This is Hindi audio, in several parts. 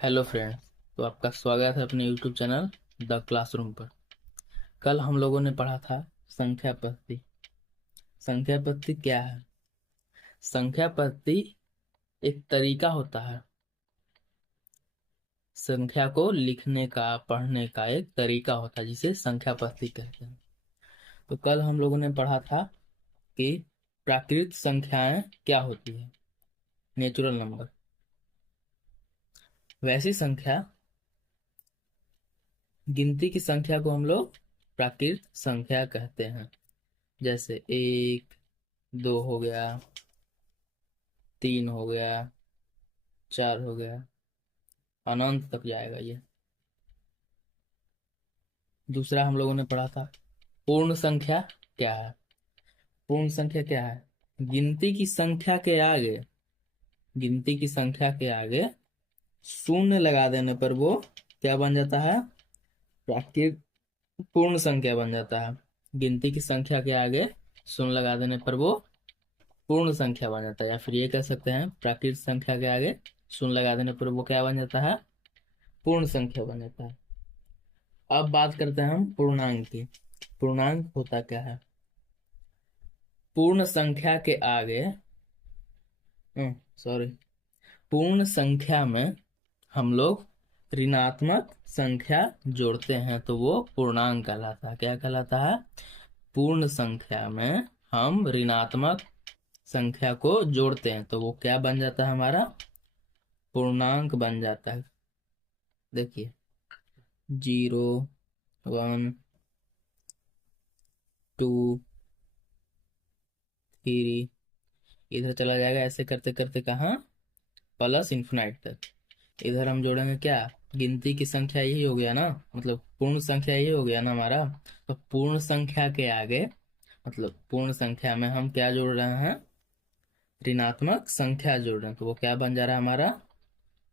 Hello friends. तो आपका स्वागत है अपने यूट्यूब चैनल द क्लासरूम पर। कल हम लोगों ने पढ़ा था संख्या पद्धति। संख्या पद्धति क्या है? संख्या पद्धति एक तरीका होता है, संख्या को लिखने का पढ़ने का एक तरीका होता है जिसे संख्या पद्धति कहते हैं। तो कल हम लोगों ने पढ़ा था कि प्राकृत संख्याएं क्या होती है, नेचुरल नंबर। वैसी संख्या, गिनती की संख्या को हम लोग प्राकृत संख्या कहते हैं। जैसे एक, दो हो गया, तीन हो गया, चार हो गया, अनंत तक जाएगा ये। दूसरा हम लोगों ने पढ़ा था पूर्ण संख्या क्या है। पूर्ण संख्या क्या है? गिनती की संख्या के आगे, गिनती की संख्या के आगे शून्य लगा देने पर वो क्या बन जाता है? प्राकृत पूर्ण संख्या बन जाता है। गिनती की संख्या के आगे शून्य लगा देने पर वो पूर्ण संख्या बन जाता है, या फिर ये कह सकते हैं प्राकृत संख्या के आगे शून्य लगा देने पर वो क्या बन जाता है? पूर्ण संख्या बन जाता है। अब बात करते हैं हम पूर्णांक की। पूर्णांक होता क्या है? पूर्ण संख्या के आगे, सॉरी, पूर्ण संख्या में हम लोग ऋणात्मक संख्या जोड़ते हैं तो वो पूर्णांक कहलाता है। क्या कहलाता है? पूर्ण संख्या में हम ऋणात्मक संख्या को जोड़ते हैं तो वो क्या बन जाता है? हमारा पूर्णांक बन जाता है। देखिए, 0, 1, 2, 3, इधर चला जाएगा ऐसे करते करते कहाँ? प्लस इन्फिनाइट तक। इधर हम जोड़ेंगे क्या? गिनती की संख्या यही हो गया ना, मतलब पूर्ण संख्या यही हो गया ना हमारा। तो पूर्ण संख्या के आगे, मतलब पूर्ण संख्या में हम क्या जोड़ रहे हैं? ऋणात्मक संख्या जोड़ रहे हैं तो वो क्या बन जा रहा है? हमारा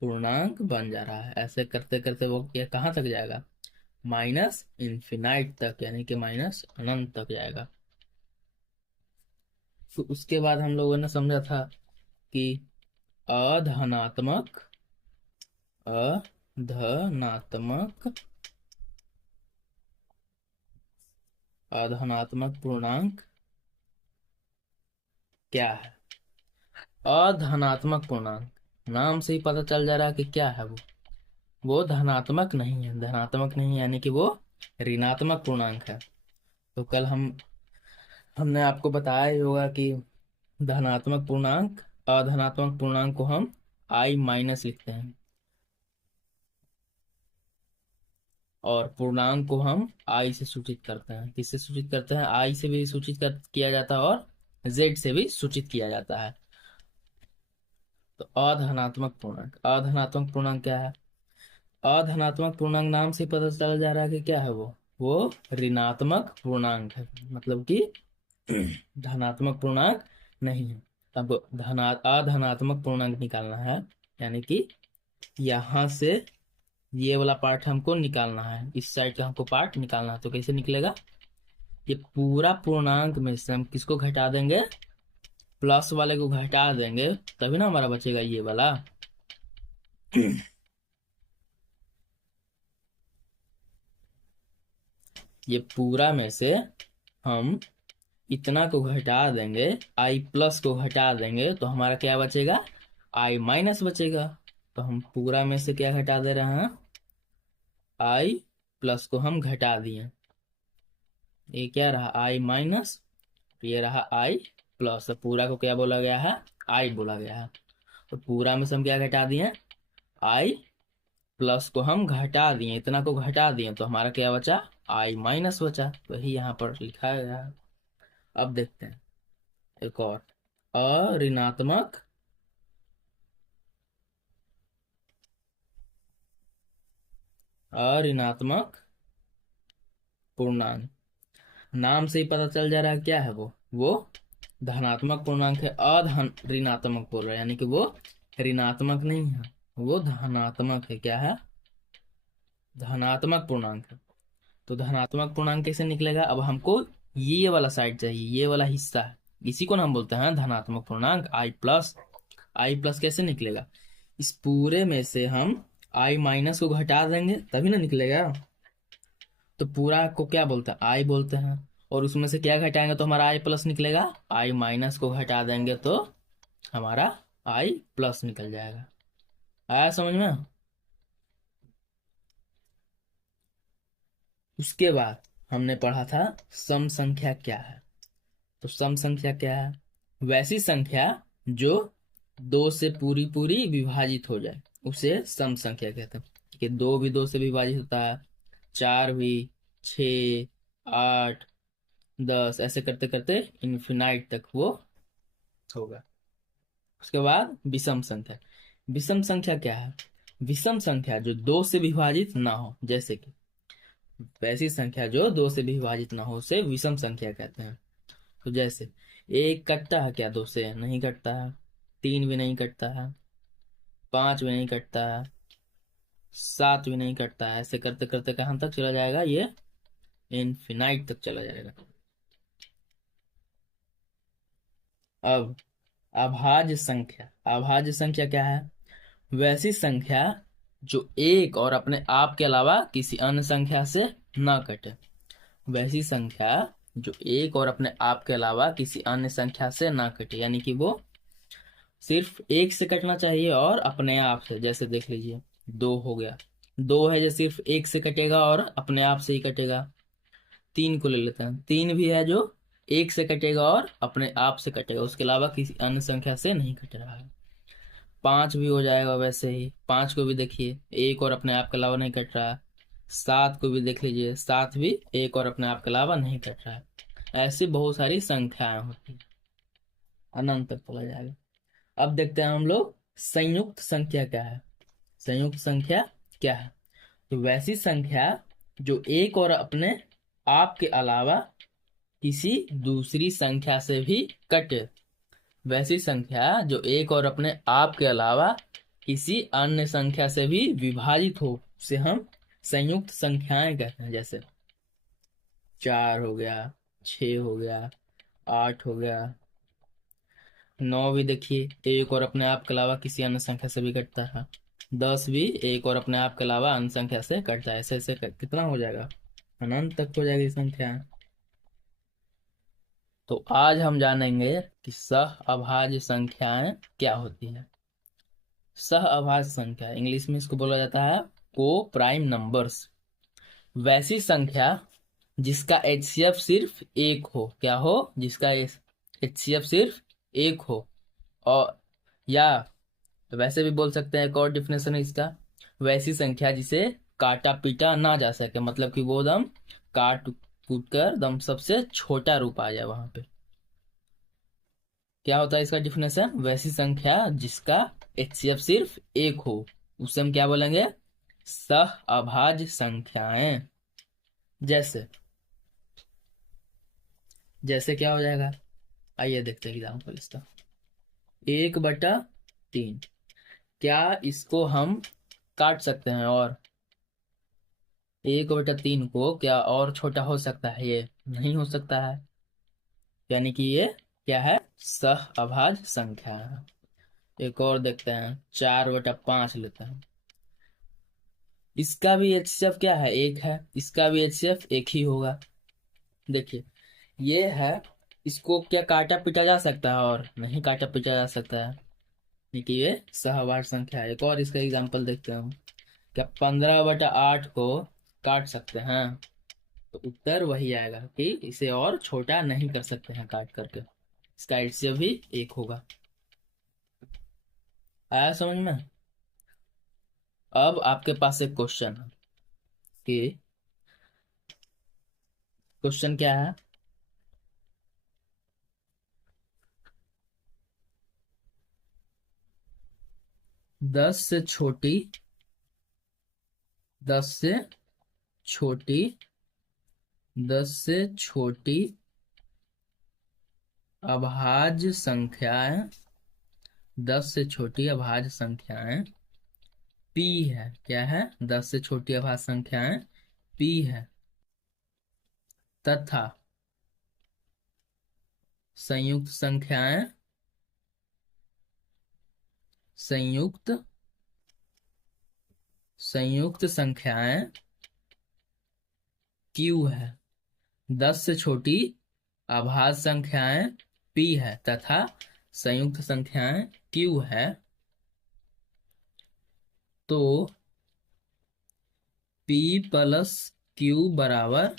पूर्णांक बन जा रहा है। ऐसे करते करते वो ये कहाँ तक जाएगा? माइनस इन्फिनाइट तक, यानी कि माइनस अनंत तक जाएगा। तो उसके बाद हम लोगों ने समझा था कि अधनात्मक अधनात्मक अधनात्मक पूर्णांक क्या है? अधनात्मक पूर्णांक नाम से ही पता चल जा रहा है कि क्या है वो धनात्मक नहीं है। धनात्मक नहीं है यानी कि वो ऋणात्मक पूर्णांक है। तो कल हमने आपको बताया ही होगा कि धनात्मक पूर्णांक, अधनात्मक पूर्णांक को हम आई माइनस लिखते हैं, और पूर्णांक को हम आई से सूचित करते हैं। किससे सूचित करते हैं? आई से भी सूचित किया जाता है और जेड से भी सूचित किया जाता है। तो अधनात्मक पूर्णांक, अधनात्मक पूर्णांक क्या है? अधनात्मक पूर्णांक नाम से पता चल जा रहा है कि क्या है वो ऋणात्मक पूर्णांक है, मतलब कि धनात्मक पूर्णांक नहीं है। अब अधनात्मक पूर्णांक निकालना है, यानी कि यहाँ से ये वाला पार्ट हमको निकालना है, इस साइड का हमको पार्ट निकालना है। तो कैसे निकलेगा? ये पूरा पूर्णांक में से हम किसको घटा देंगे? प्लस वाले को घटा देंगे, तभी ना हमारा बचेगा ये वाला। ये पूरा में से हम इतना को घटा देंगे, आई प्लस को घटा देंगे तो हमारा क्या बचेगा? आई माइनस बचेगा। तो हम पूरा में से क्या घटा दे रहे हैं? आई प्लस को हम घटा दिए। ये क्या रहा? आई माइनस, ये रहा आई प्लस। तो पूरा को क्या बोला गया है? आई बोला गया है। तो पूरा में से हम क्या घटा दिए? आई प्लस को हम घटा दिए, इतना को घटा दिए तो हमारा क्या बचा? आई माइनस बचा। वही यहाँ पर लिखा गया है। अब देखते हैं एक और, अऋणात्मक अऋणात्मक पूर्णांक। नाम से ही पता चल जा रहा है क्या है वो धनात्मक पूर्णांक है। अधन ऋणात्मक बोल रहा है, यानी कि वो ऋणात्मक नहीं है, वो धनात्मक है। क्या है? धनात्मक पूर्णांक है। तो धनात्मक पूर्णांक कैसे निकलेगा? अब हमको ये वाला साइड चाहिए, ये वाला हिस्सा है, इसी को ना हम बोलते हैं धनात्मक पूर्णांक। आई प्लस, आई प्लस कैसे निकलेगा? इस पूरे में से हम आई माइनस को घटा देंगे तभी ना निकलेगा। तो पूरा को क्या बोलते हैं, आई बोलते हैं। और उसमें से क्या घटाएंगे तो हमारा आई प्लस निकलेगा। आई माइनस को घटा देंगे तो हमारा आई प्लस निकल जाएगा। आया समझ में। उसके बाद हमने पढ़ा था सम संख्या क्या है। तो सम संख्या क्या है, वैसी संख्या जो दो से पूरी पूरी विभाजित हो जाए उसे सम संख्या कहते हैं। कि दो भी दो से विभाजित होता है, चार भी, छ, आठ, 10, ऐसे करते करते इन्फिनाइट तक वो होगा। उसके बाद विषम संख्या। विषम संख्या क्या है, विषम संख्या जो दो से विभाजित ना हो, जैसे कि वैसी संख्या जो दो से विभाजित ना हो उसे विषम संख्या कहते हैं। तो जैसे एक कटता है क्या, दो से नहीं कटता है, तीन भी नहीं कटता है, पांच भी नहीं कटता है, सात भी नहीं कटता है। ऐसे करते करते कहाँ तक चला जाएगा, ये इनफिनाइट तक चला जाएगा। अब अभाज्य संख्या। अभाज्य संख्या क्या है, वैसी संख्या जो एक और अपने आप के अलावा किसी अन्य संख्या से न कटे। वैसी संख्या जो एक और अपने आप के अलावा किसी अन्य संख्या से ना कटे, यानी कि वो सिर्फ एक से कटना चाहिए और अपने आप से। जैसे देख लीजिए, दो हो गया, दो है जो सिर्फ एक से कटेगा और अपने आप से ही कटेगा। तीन को ले लेते हैं, तीन भी है जो एक से कटेगा और अपने आप से कटेगा, उसके अलावा किसी अन्य संख्या से नहीं कट रहा है। पांच भी हो जाएगा वैसे ही, पांच को भी देखिए एक और अपने आप के अलावा नहीं कट रहा है। सात को भी देख लीजिए, सात भी एक और अपने आप के अलावा नहीं कट रहा है। ऐसी बहुत सारी संख्याएं होती है, अनंत तक चला जाएगा। अब देखते हैं हम लोग संयुक्त संख्या क्या है। संयुक्त संख्या क्या है, तो वैसी संख्या जो एक और अपने आप के अलावा किसी दूसरी संख्या से भी कटे। वैसी संख्या जो एक और अपने आप के अलावा किसी अन्य संख्या से भी विभाजित हो उसे हम संयुक्त संख्याएं कहते हैं। जैसे चार हो गया, छ हो गया, आठ हो गया, नौ भी देखिए एक और अपने आप के अलावा किसी अन्य संख्या से भी कटता है। 10 भी एक और अपने आप के अलावा अन्य संख्या से कटता है। ऐसे ऐसे कितना हो जाएगा, अनंत तक हो जाएगी संख्या। तो आज हम जानेंगे कि सह अभाज्य संख्याएं क्या होती है। सह अभाज्य संख्या, इंग्लिश में इसको बोला जाता है को प्राइम नंबर्स। वैसी संख्या जिसका एचसीएफ सिर्फ एक हो, क्या हो, जिसका एचसीएफ सिर्फ एक हो। और या वैसे भी बोल सकते हैं, एक और डिफिनेशन है इसका, वैसी संख्या जिसे काटा पीटा ना जा सके, मतलब कि वो दम काट कूट कर दम सबसे छोटा रूप आ जाए वहां पे। क्या होता है इसका डिफिनेशन, वैसी संख्या जिसका एचसीएफ सिर्फ एक हो उसे हम क्या बोलेंगे, सह अभाज्य संख्याएं। जैसे जैसे क्या हो जाएगा, आइए देखते हैं एग्जाम्पल इसका। 1/3, क्या इसको हम काट सकते हैं, और 1/3 को क्या और छोटा हो सकता है, ये नहीं हो सकता है। यानी कि ये क्या है, सह अभाज्य संख्या है। एक और देखते हैं, 4/5 लेते हैं। इसका भी एचसीएफ क्या है, एक है, इसका भी एचसीएफ एक ही होगा। देखिए ये है, इसको क्या काटा पीटा जा सकता है, और नहीं काटा पीटा जा सकता है, क्योंकि ये सहवार संख्या है। एक और इसका एग्जांपल देखते हैं, क्या 15/8 को काट सकते हैं, तो उत्तर वही आएगा कि इसे और छोटा नहीं कर सकते हैं काट करके, इसका एचसीएफ भी एक होगा। आया समझ में। अब आपके पास एक क्वेश्चन है कि क्वेश्चन क्या है, 10 से छोटी, 10 से छोटी, 10 से छोटी अभाज्य संख्याएं, 10 से छोटी अभाज्य संख्याएं पी है। क्या है, 10 से छोटी अभाज्य संख्याएं पी है, तथा संयुक्त संख्याएं, संयुक्त संयुक्त संख्याएं क्यू है, 10 से छोटी अभाज्य संख्याएं p है तथा संयुक्त संख्याएं q है, तो p प्लस q बराबर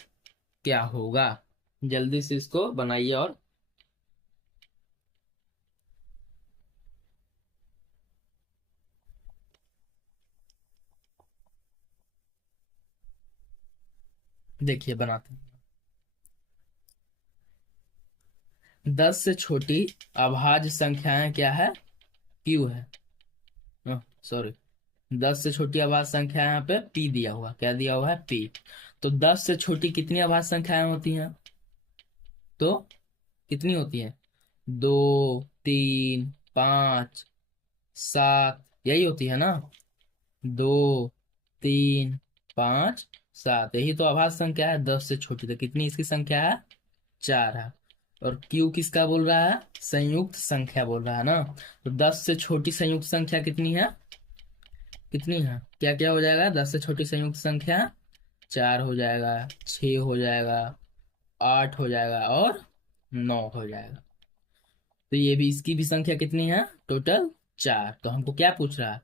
क्या होगा? जल्दी से इसको बनाइए और देखिए बनाते हैं। 10 से छोटी अभाज्य संख्याएं क्या है? q है। सॉरी, 10 से छोटी अभाज्य संख्या यहाँ पे p दिया हुआ, क्या दिया हुआ है? p। तो 10 से छोटी कितनी अभाज्य संख्याएं होती हैं? तो कितनी होती हैं? 2, 3, 5, 7, यही होती है ना? 2, 3, 5, 7, यही तो अभाज्य संख्या है 10 से छोटी। तो कितनी इसकी संख्या है? 4 है। और क्यू किसका बोल रहा है? संयुक्त संख्या बोल रहा है ना। तो 10 से छोटी संयुक्त संख्या कितनी है? कितनी है? क्या क्या हो जाएगा? 10 से छोटी संयुक्त संख्या 4 हो जाएगा, 6 हो जाएगा, 8 हो जाएगा और 9 हो जाएगा। तो ये भी, इसकी भी संख्या कितनी है? टोटल 4। तो हमको क्या पूछ रहा है?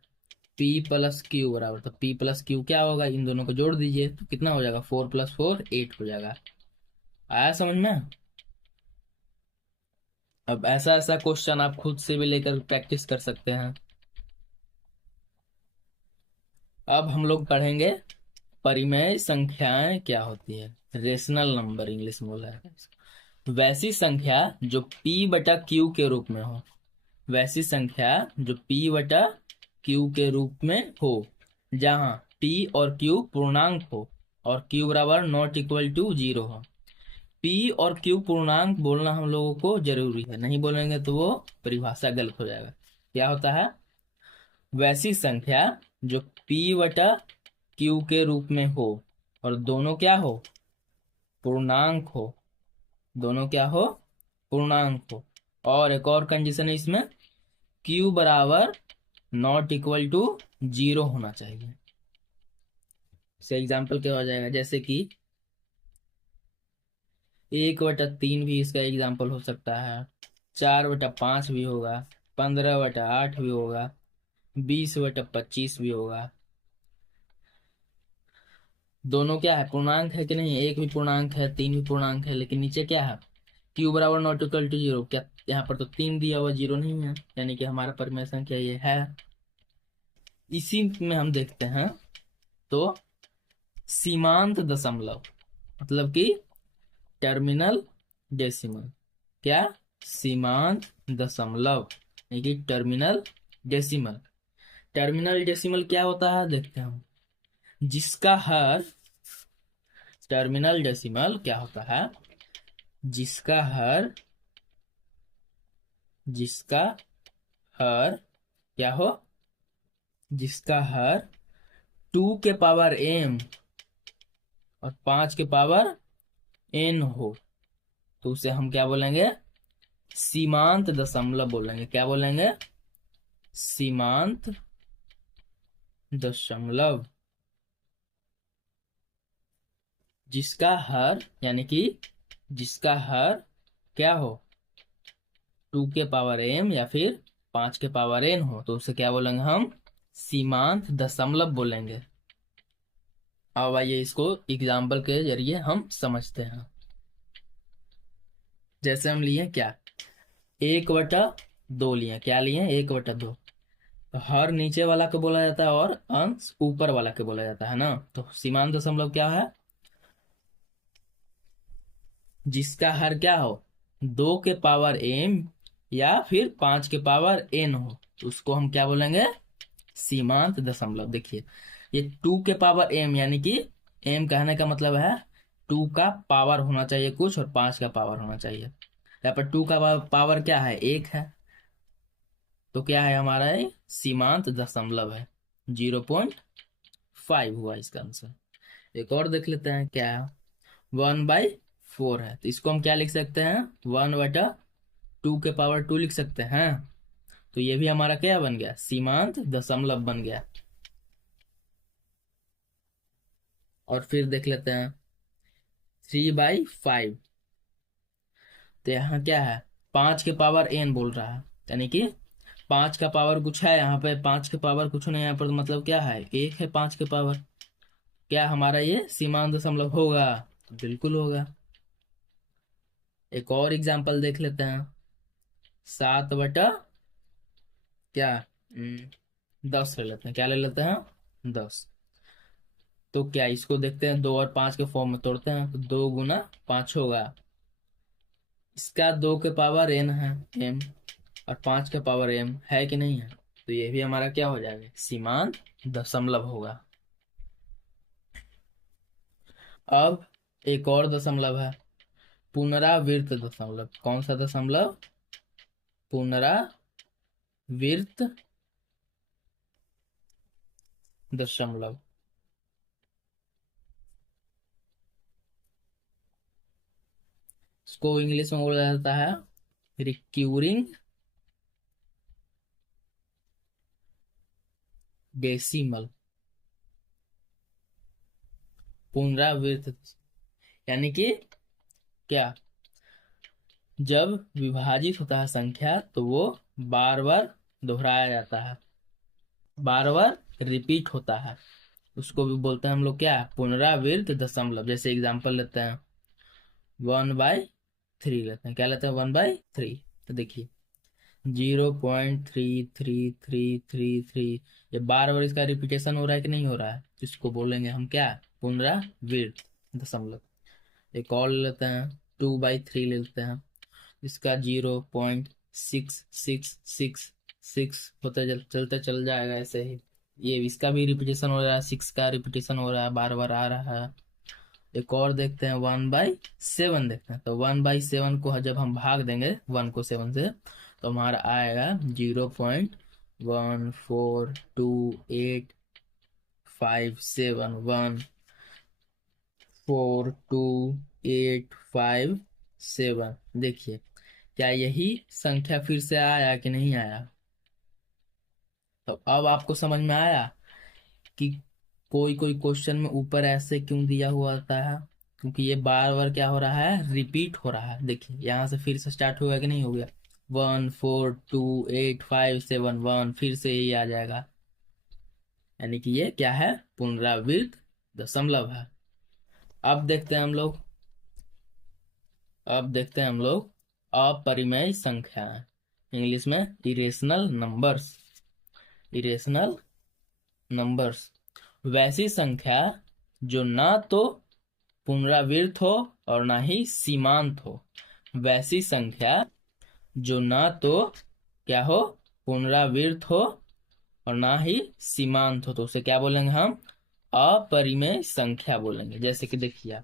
P प्लस क्यू बराबर, तो P प्लस क्यू क्या होगा? इन दोनों को जोड़ दीजिए तो कितना हो जाएगा? 4 + 4 8 हो जाएगा। आया समझ में? अब ऐसा ऐसा क्वेश्चन आप खुद से भी लेकर प्रैक्टिस कर सकते हैं। अब हम लोग पढ़ेंगे परिमेय संख्याएं क्या होती है। रेशनल नंबर इंग्लिश में बोला है। वैसी संख्या जो P बटा Q के रूप में हो, वैसी संख्या जो P बटा Q के रूप में हो, जहां P और Q पूर्णांक हो और Q बराबर नॉट इक्वल टू 0 हो। P और Q पूर्णांक बोलना हम लोगों को जरूरी है, नहीं बोलेंगे तो वो परिभाषा गलत हो जाएगा। क्या होता है? वैसी संख्या जो P बटा Q के रूप में हो और दोनों क्या हो? पूर्णांक हो। दोनों क्या हो? पूर्णांक हो। और एक और कंडीशन है इसमें, Q बराबर नॉट इक्वल टू 0 होना चाहिए। से एग्जाम्पल क्या हो जाएगा? जैसे कि 1/3 भी इसका एग्जाम्पल हो सकता है, 4/5 भी होगा, 15/8 भी होगा, 20/25 भी होगा। दोनों क्या है? पूर्णांक है कि नहीं? एक भी पूर्णांक है, 3 भी पूर्णांक है, लेकिन नीचे क्या है? Q बराबर नॉट इक्वल टू 0। क्या यहाँ पर तो 3 दिया हुआ, 0 नहीं है, यानी कि हमारा परिमेय संख्या ये है। इसी में हम देखते हैं तो सीमांत दशमलव, मतलब कि टर्मिनल डेसिमल। क्या? सीमांत दशमलव, यानी कि टर्मिनल डेसिमल। टर्मिनल डेसिमल क्या होता है देखते हैं हम। जिसका हर, टर्मिनल डेसिमल क्या होता है? जिसका हर, जिसका हर क्या हो? जिसका हर 2 के पावर m और 5 के पावर n हो, तो उसे हम क्या बोलेंगे? सीमांत दशमलव बोलेंगे। क्या बोलेंगे? सीमांत दशमलव। जिसका हर, यानी कि जिसका हर क्या हो? 2 के पावर m या फिर 5 के पावर n हो, तो उसे क्या बोलेंगे हम? सीमांत दशमलव बोलेंगे। अब आइए इसको एग्जाम्पल के जरिए हम समझते हैं। जैसे हम लिए क्या? 1/2 लिए। क्या लिए? 1/2। तो हर नीचे वाला को बोला जाता है और अंश ऊपर वाला के बोला जाता है ना। तो सीमांत दशमलव क्या है? जिसका हर क्या हो? 2 के पावर m या फिर 5 के पावर n हो, तो उसको हम क्या बोलेंगे? सीमांत दशमलव। देखिए, ये 2 के पावर m, यानी कि m कहने का मतलब है 2 का पावर होना चाहिए कुछ और 5 का पावर होना चाहिए। यहाँ पर 2 का पावर क्या है? 1 है। तो क्या है हमारा? ये सीमांत दशमलव है। 0.5 हुआ इसका आंसर। एक और देख लेते हैं क्या है। 1/4 है, तो इसको हम क्या लिख सकते हैं? 1/2 के पावर 2 लिख सकते हैं। तो ये भी हमारा क्या बन गया? सीमांत दशमलव बन गया। और फिर देख लेते हैं 3/5। तो यहाँ क्या है, 5 के पावर n बोल रहा है, यानी कि 5 का पावर कुछ है, यहाँ पे 5 के पावर कुछ नहीं है, यहाँ पर तो मतलब क्या है, 1 है 5 के पावर। क्या हमारा ये सीमांत दशमलव होगा? बिल्कुल होगा। एक और एग्जांपल देख लेते हैं। 7 बटा क्या, 10 ले लेते हैं। क्या ले लेते हैं? 10। तो क्या इसको देखते हैं, 2 और 5 के फॉर्म में तोड़ते हैं, तो 2 गुना 5 होगा। इसका 2 के पावर n है, m, और 5 के पावर m है कि नहीं है, तो ये भी हमारा क्या हो जाएगा, सीमांत दशमलव होगा। अब एक और दशमलव है, पुनरावृत्त दशमलव। कौन सा दशमलव? पुनरावृत्त दशमलव। इसको इंग्लिश में बोला जाता है रिक्यूरिंग डेसिमल। पुनरावृत्त यानी कि क्या, जब विभाजित होता है संख्या तो वो बार बार दोहराया जाता है, बार बार रिपीट होता है, उसको भी बोलते हैं हम लोग क्या, पुनरावृत्त दशमलव। जैसे एग्जांपल लेते हैं 1/3 लेते हैं। क्या लेते हैं? 1/3। तो देखिए 0.3333, ये बार बार इसका रिपीटेशन हो रहा है कि नहीं हो रहा है, तो इसको बोलेंगे हम क्या, पुनरावृत्त दशमलव। एक और ले लेते हैं, 2/3 ले लेते हैं। इसका 0.6666 होते चलते चल जाएगा ऐसे ही। ये इसका भी रिपीटेशन हो रहा है, 6 का रिपीटेशन हो रहा है, बार बार आ रहा है। एक और देखते हैं, 1/7 देखते हैं। तो 1/7 को जब हम भाग देंगे 1 को 7 से, तो हमारा आएगा 0.1428571428857। देखिए क्या यही संख्या फिर से आया कि नहीं आया? तो अब आपको समझ में आया कि कोई कोई क्वेश्चन में ऊपर ऐसे क्यों दिया हुआ होता है, क्योंकि ये बार बार क्या हो रहा है, रिपीट हो रहा है। देखिए यहाँ से फिर से स्टार्ट होगा कि नहीं हो गया, 1428571, फिर से यही आ जाएगा, यानी कि ये क्या है, पुनरावृत्त दशमलव है। अब देखते हैं हम लोग, अपरिमेय संख्या, इंग्लिश में इरेशनल नंबर्स। इरेशनल नंबर्स वैसी संख्या जो ना तो पुनरावृत्त हो और ना ही सीमांत हो। वैसी संख्या जो ना तो क्या हो, पुनरावृत्त हो और ना ही सीमांत हो, तो उसे क्या बोलेंगे हम, अपरिमेय संख्या बोलेंगे। जैसे कि देखिए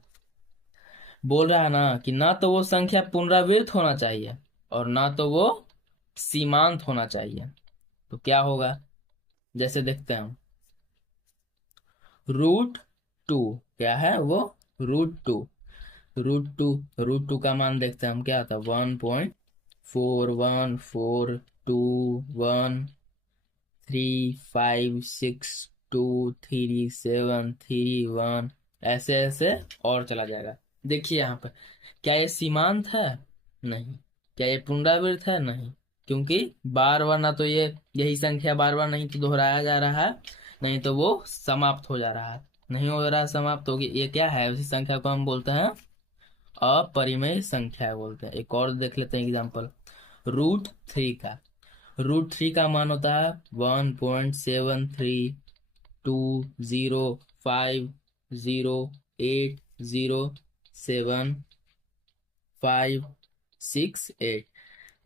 बोल रहा है ना तो वो संख्या पुनरावृत्त होना चाहिए और ना तो वो सीमांत होना चाहिए, तो क्या होगा, जैसे देखते हैं हम √2। क्या है वो, √2। √2 का मान देखते हैं हम, क्या आता है, 1.4142135623731731, ऐसे ऐसे और चला जाएगा। देखिए यहाँ पर क्या ये सीमांत है? नहीं। क्या ये पुनरावृत्त है? नहीं। क्योंकि बार बार ना तो ये यही संख्या बार बार नहीं तो दोहराया जा रहा है, नहीं तो वो समाप्त हो जा रहा है, नहीं हो रहा है समाप्त होगी। ये क्या है, उसी संख्या को हम बोलते हैं अपरिमेय संख्या बोलते हैं। एक और देख लेते हैं एग्जांपल, √3 का। √3 का मान होता है 1.7320500756 8।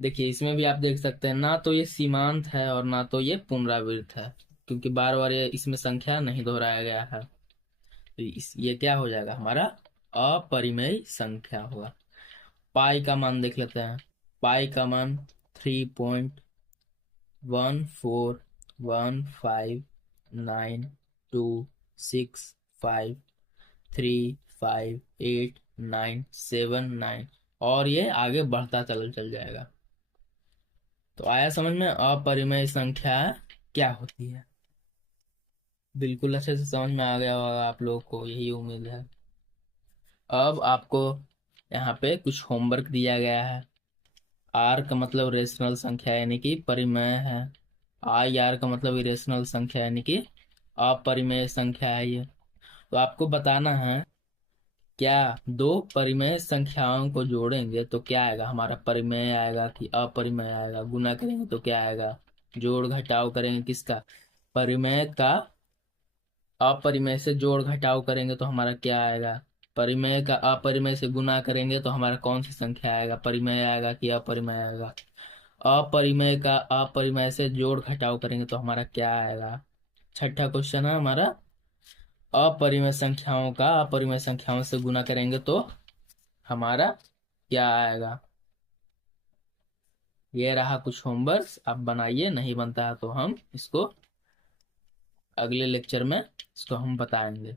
देखिए इसमें भी आप देख सकते हैं, ना तो ये सीमांत है और ना तो ये पुनरावृत्त है, क्योंकि बार बार ये इसमें संख्या नहीं दोहराया गया है, तो ये क्या हो जाएगा, हमारा अपरिमेय संख्या होगा। पाई का मान देख लेते हैं। पाई का मान 3.1415926535897 और ये आगे बढ़ता चल जाएगा। तो आया समझ में, अपरिमेय संख्या क्या होती है। बिल्कुल अच्छे से समझ में आ गया होगा आप लोगों को, यही उम्मीद है। अब आपको यहाँ पे कुछ होमवर्क दिया गया है। आर का मतलब रेशनल संख्या यानी कि परिमेय है। आई आर का मतलब इरेशनल संख्या यानी कि अपरिमेय संख्या है ये। तो आपको बताना है, क्या दो परिमेय संख्याओं को जोड़ेंगे तो क्या आएगा, हमारा परिमेय आएगा कि अपरिमेय आएगा, गुना करेंगे तो क्या आएगा, जोड़ घटाव करेंगे किसका, परिमेय का अपरिमेय से जोड़ घटाव करेंगे तो हमारा क्या आएगा, परिमेय का अपरिमेय से गुना करेंगे तो हमारा कौन सी संख्या आएगा, परिमेय आएगा कि अपरिमेय आएगा। अपरिमेय का अपरिमेय से जोड़ घटाव करेंगे तो हमारा क्या आएगा। छठा क्वेश्चन है हमारा, अपरिमेय संख्याओं का अपरिमेय संख्याओं से गुना करेंगे तो हमारा क्या आएगा। ये रहा कुछ होमवर्क, आप बनाइए, नहीं बनता है तो हम इसको अगले लेक्चर में इसको हम बताएंगे।